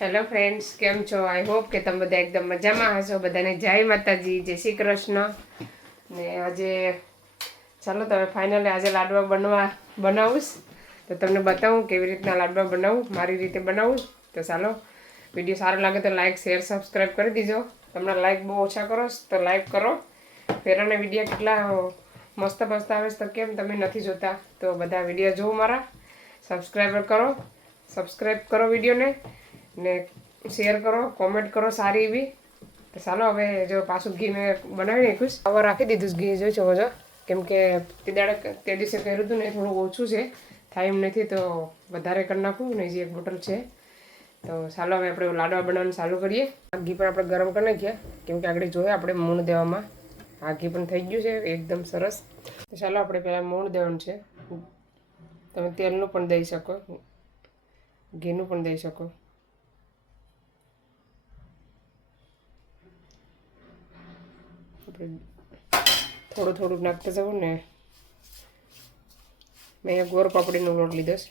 Hello friends, કેમ છો? I hope કે તમે બધા એકદમ મજામાં હશો. બધાને જય માતાજી, જય શ્રી કૃષ્ણ. ને આજે ચાલો તમે ફાઇનલી આજે લાડવા બનાવું તો તમને બતાવું કેવી રીતના લાડવા બનાવું, મારી રીતે બનાવું. તો ચાલો, વિડીયો સારો લાગે તો લાઇક શેર સબસ્ક્રાઈબ કરી દીજો. તમને લાઇક બહુ ઓછા કરો તો લાઇક કરો. ફેરાના વિડીયો કેટલા મસ્ત મસ્ત આવે તો કેમ તમે નથી જોતા? તો બધા વિડીયો જોવો મારા, સબસ્ક્રાઈબ કરો વિડીયોને ને શેર કરો, કોમેન્ટ કરો સારી એવી. તો ચાલો હવે જો પાછું ઘી મેં બનાવી નાખ્યું. હવે રાખી દીધું ઘી, જોઈ શકો છો. કેમ કે તે દિવસે કર્યું હતું ને થોડું ઓછું છે, થાય એમ નથી તો વધારે કરી નાખું ને. જે એક બોટલ છે. તો ચાલો હવે આપણે લાડવા બનાવવાનું ચાલુ કરીએ. આ ઘી પણ આપણે ગરમ કરી નાખીએ, કેમ કે આગળ જોઈએ આપણે મૂણ દેવામાં. આ ઘી પણ થઈ ગયું છે એકદમ સરસ. તો ચાલો આપણે પહેલાં મૂણ દેવાનું છે. તમે તેલનું પણ દઈ શકો, ઘીનું પણ દઈ શકો. આપણે થોડું થોડું નાખતા જવું ને. મેં અહીંયા ગોળ પાપડીનો લોટ લીધો છે.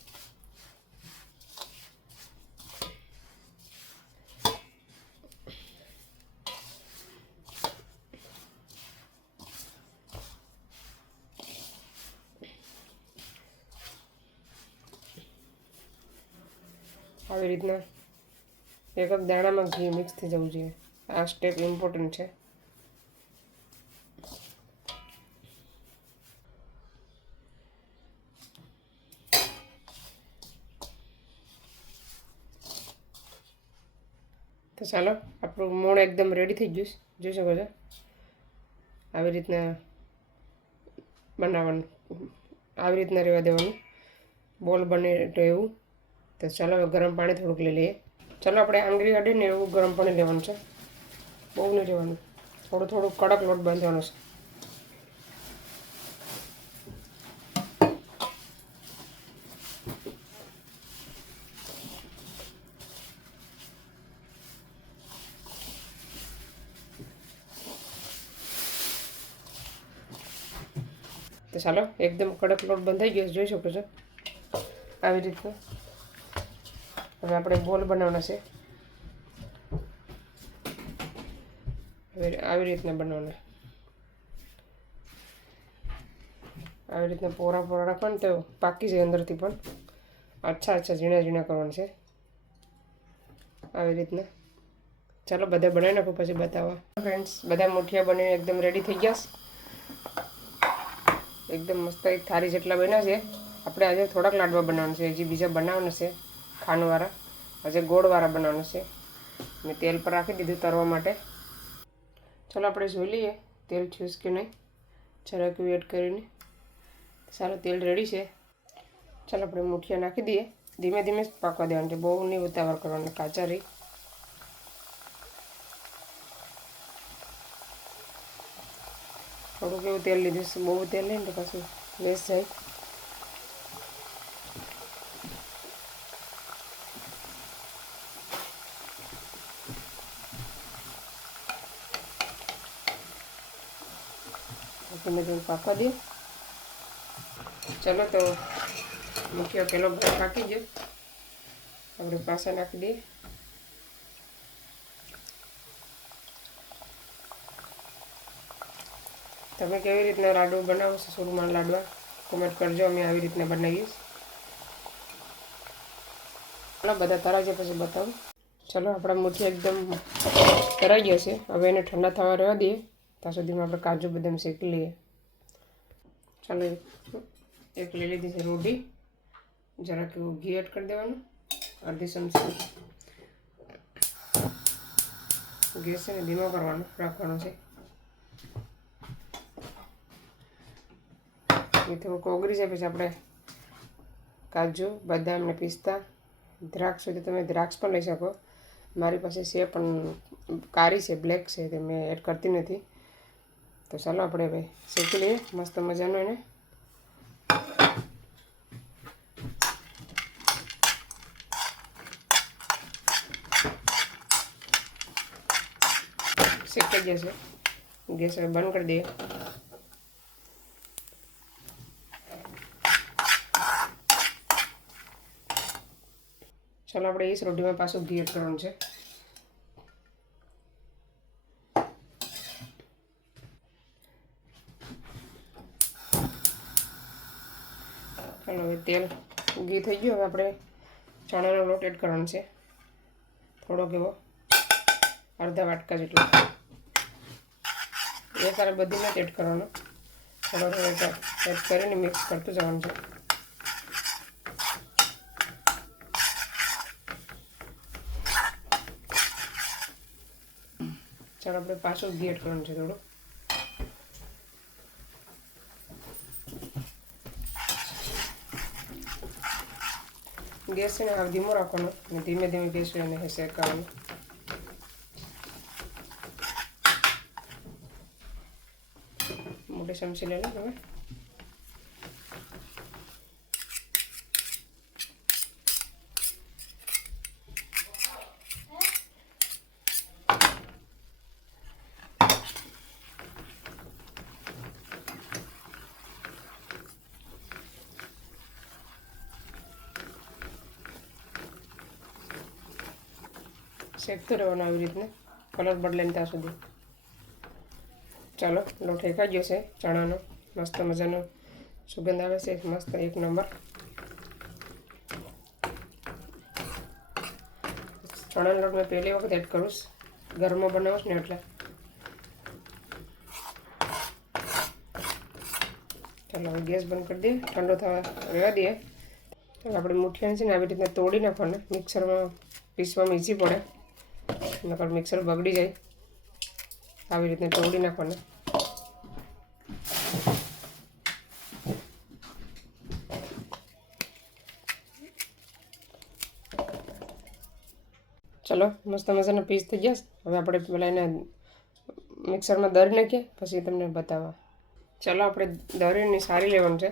આવી રીતના એક એક દાણામાં ઘી મિક્સ થઈ જવું જોઈએ. આ સ્ટેપ ઇમ્પોર્ટન્ટ છે. તો ચાલો, આપણું મોણ એકદમ રેડી થઈ ગયું, જોઈ શકો છો. આવી રીતના બનાવવાનું, આવી રીતના રહેવા દેવાનું, બોલ બને તો એવું. તો ચાલો હવે ગરમ પાણી થોડુંક લઈ લઈએ. ચાલો આપણે આંગળી અડે ને એવું ગરમ પાણી લેવાનું છે, બહુ નહીં લેવાનું. થોડું થોડું કડક લોટ બાંધવાનો છે. તો ચાલો, એકદમ કડક લોટ બંધાઈ ગયો, જોઈ શકો છો. આવી રીતના હવે આપણે બોલ બનાવવાના છે. હવે આવી રીતના બનાવવાના, આવી રીતના પોરા પોરા રાખવા ને તો પાકી જાય અંદરથી પણ. અચ્છા ઝીણા ઝીણા કરવાના છે આવી રીતના. ચાલો બધા બનાવી નાખો, પછી બતાવવા. ફ્રેન્ડ્સ, બધા મુઠિયા બનીને એકદમ રેડી થઈ ગયા. એકદમ મસ્ત એક થાળી જેટલા બન્યા છે. આપણે આજે થોડાક લાડવા બનાવવાના છે, હજી બીજા બનાવવાના છે ખાંડવાળા. આજે ગોળવાળા બનાવવાના છે. મેં તેલ પર રાખી દીધું તળવા માટે. ચાલો આપણે જોઈ લઈએ તેલ છૂસ કે નહીં, જરાક એડ કરીને. સારું, તેલ રેડી છે. ચાલો આપણે મુઠિયા નાખી દઈએ. ધીમે ધીમે જ પાકવા દેવાનું છે, બહુ નહીં ઉતાવળ કરવાનું, કાચા રહી. થોડુંક એવું તેલ લીધું છે, બહુ તેલ લઈને તો પાછું વેસ્ટ જાય. ધીમે ધીમે પાકવા દઈએ. ચલો તો મુઠિયા પેલો ભાગ પાકી ગયો, આપણે પાછા નાખી દઈએ. તમે કેવી રીતના લાડુ બનાવો છો, સુરમાં લાડવા, કોમેન્ટ કરજો. અમે આવી રીતના બનાવીએ. ચાલો બધા તરાઈ જાય પછી બતાવું. ચાલો, આપણા મુઠિયા એકદમ તરાઈ ગયા છે. હવે એને ઠંડા થવા રહેવા દઈએ. ત્યાં સુધીમાં આપણે કાજુ બદામ શેકી લઈએ. ચાલો, એક લઈ લીધી છે રોટી. જરાક એવું ઘી એડ કરી દેવાનું, અડધી ચમચી. ગેસ છે ને ધીમો રાખવાનો છે. એ થોડુંક ઓગળી જાય પછી આપણે કાજુ બદામ ને પિસ્તા, દ્રાક્ષ હોય તો તમે દ્રાક્ષ પણ લઈ શકો. મારી પાસે છે પણ કાળી છે, બ્લેક છે, તે મેં એડ કરતી નથી. તો ચાલો આપણે હવે શેકી લઈએ મસ્ત મજાનો એને. શેકાઈ ગયા છે, ગેસ હવે બંધ કરી દઈએ. ચાલો આપણે એ જ રોટીમાં પાછું ઘી એડ કરવાનું છે. ચાલો હવે તેલ ઘી થઈ ગયું. હવે આપણે ચણાનો લોટ એડ કરવાનો છે, થોડોક એવો, અડધા વાટકા જેટલો. એ સારે બધી નથી એડ કરવાનો, થોડો થોડો એડ કરીને મિક્સ કરતું જવાનું છે. ચાલો આપણે પાછું ઘી એડ કરવાનું છે થોડું. ગેસ છે ને હવે ધીમો રાખવાનો અને ધીમે ધીમે ગેસ એને શેકવાનું. મોટી ચમચી લઈ લો તમે. શેકતું રહેવાનું આવી રીતને, કલર બદલે ને ત્યાં સુધી. ચાલો લોટ શેકાઈ ગયો છે ચણાનો, મસ્ત મજાનો સુગંધ આવે છે, મસ્ત એક નંબર. ચણાનો લોટ મેં પહેલી વખત એડ કરું, ઘરમાં બનાવું ને એટલે. ચાલો હવે ગેસ બંધ કરી દઈએ, ઠંડો થવા રહેવા દઈએ. આપણે મુઠિયાને છે ને આવી રીતના તોડી નાખવાના, મિક્સરમાં પીસવામાં ઈઝી પડે, નકર મિક્સર બગડી જાય. આવી રીતના તોડી નાખવાના. ચલો મસ્ત મજાના પીસ થઈ ગયા. હવે આપણે પેલા એને મિક્સરમાં દળી નાખીએ, પછી તમને બતાવવા. ચાલો આપણે દળીને સારી લેવાનું છે,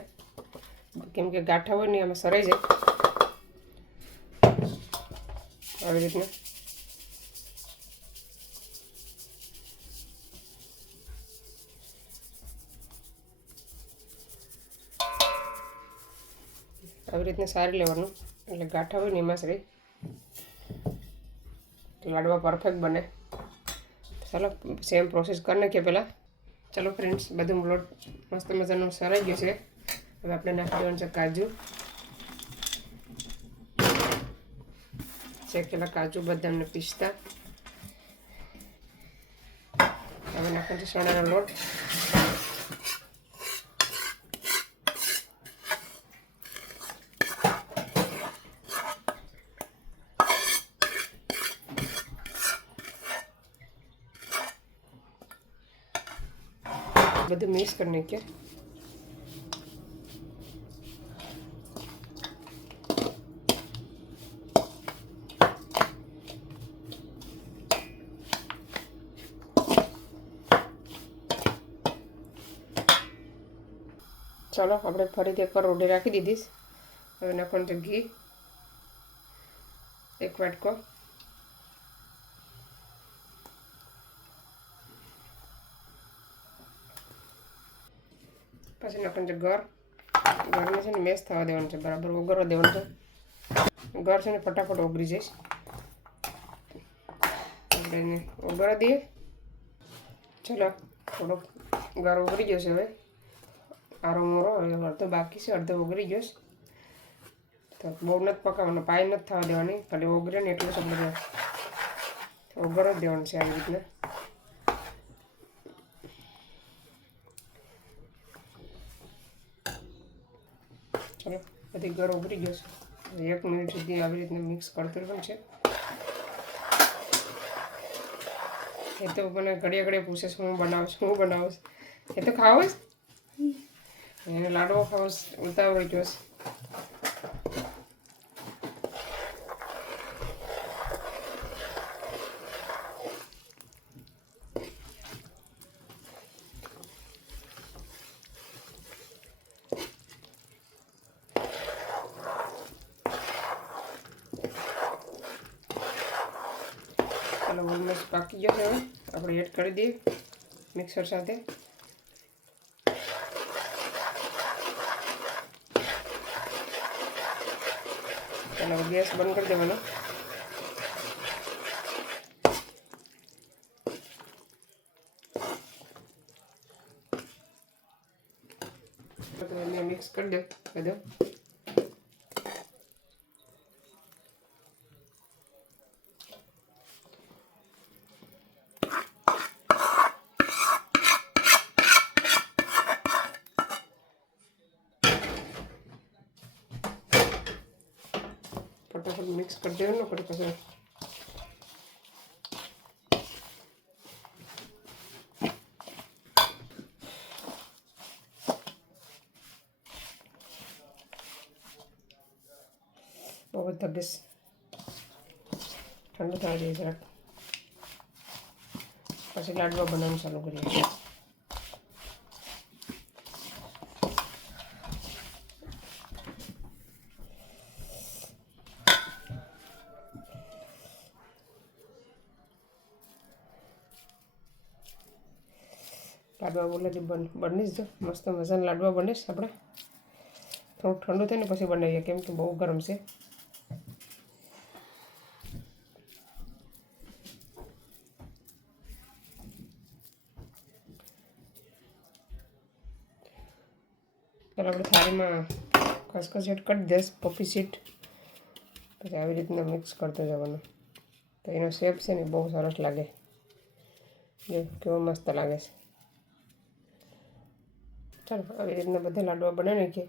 કેમ કે ગાંઠા હોય ને આમાં સરાઈ જાય. આવી રીતના સારી લેવાનું, એટલે ગાંઠા હોય ને એમાં સરાઈ લાડવા પરફેક્ટ બને. ચાલો સેમ પ્રોસેસ કરી નાખીએ પહેલાં. ચાલો ફ્રેન્ડ્સ, બધું લોટ મસ્ત મજાનું સરાઈ ગયું છે. હવે આપણે નાખી દેવાનું છે કાજુ. શેકેલા કાજુ, બદામ ને પિસ્તા. હવે નાખવાનું છે ચણાનો લોટ. બધું મિક્સ કરી નાખીએ. ચાલો આપણે ફરીથી એકવાર રોટી રાખી દીધી. હવે નાખવાનું છે ઘી, 1 વાટકો. પછી નાખવાનું છે ઘરને છે ને મેશ થવા દેવાનું છે, બરાબર ઓગળવા દેવાનું છે. ઘર છે ને ફટાફટ ઓગળી જઈશ. આપણે એને ઓગળવા દઈએ. ચલો થોડોક ઘર ઓગળી જશે. હવે આરો મોરો અડધો બાકી છે, અડધો ઓગળી ગયો. તો બહુ નથી પકાવવાનો, પાય નથી થવા દેવાની, ખાલી ઓગળે ને એટલું જ બધું ઓગળવા દેવાનું છે આવી રીતના. ચાલો બધી ઘર ઉભરી ગયો છે. 1 મિનિટ સુધી આવી રીતના મિક્સ કરતું પણ છે. એ તો મને ઘડિયા ઘડિયા પૂછે છે હું બનાવું. એ તો ખાવો જ, એને લાડવો ખાવો ઉતાવળ ગયો છે. ચાલો ઓલમોસ્ટ પાકી ગયો છે. હવે આપણે એડ કરી દઈએ મિક્સર સાથે. ચાલો ચાલો ગેસ બંધ કરી દેવાનો. મિક્સ કરી દો બધું. फटाफट मिक्स कर देना ना कड़ी पसंद. बहुत तबीस ठंडू थोड़ा दे जरा પછી લાડવા બનાવવાનું ચાલુ કરીએ. લાડવા બોલાથી બની જ મસ્ત મજાના લાડવા બને છે. આપણે થોડું ઠંડુ થાય ને પછી બનાવીએ, કેમ કે બહુ ગરમ છે. ચાલો આપણે થાળીમાં ખસખસ એડ કરી દઈશ, પોપી સીડ. પછી આવી રીતના મિક્સ કરતો જવાનું. તો એનો શેપ છે ને બહુ સરસ લાગે. કેવો મસ્ત લાગે છે. ચાલો આવી રીતના બધા લાડવા બનાવી નાખીએ.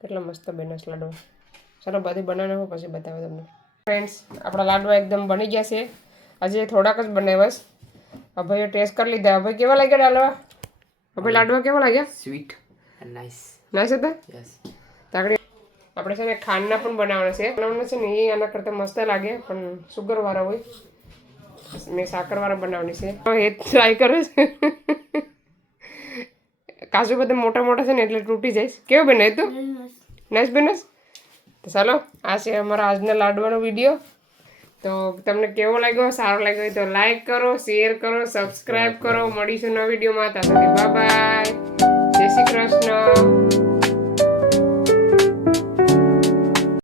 કેટલા મસ્ત બન્યા છે લાડવા. ચાલો બધી બનાવવાનો હોય પછી બતાવો તમને. ફ્રેન્ડ્સ આપણા લાડવા એકદમ બની ગયા છે. હજી થોડાક જ બનાવ્યા છે. અભયે ટેસ્ટ કરી લીધા. અભય કેવા લાગ્યા લાડવા? અભય લાડવા કેવા લાગ્યા? Sweet and nice. નાઇસ હતા? યસ. તાકડી આપણે છે ને ખાંડના પણ બનાવવાના છે. બનાવવાના છે ને એ આના કરતાં મસ્ત લાગે, પણ સુગરવાળા હોય. મેં સાકરવાળા બનાવવાની છે. એ ટ્રાય કરે છે. કાજુ બધા મોટા મોટા છે ને એટલે તૂટી જાય. કેવું બને તો? નાઇસ બને. તો ચાલો આ છે અમારા આજના લાડવાનો વિડીયો. તો તમને કેવો લાગ્યો? સારો લાગ્યો હોય તો લાઈક કરો, શેર કરો, સબસ્ક્રાઈબ કરો. મળીશું નવા વિડીયોમાં. ત્યાં સુધી બાય બાય. જય શ્રી કૃષ્ણ.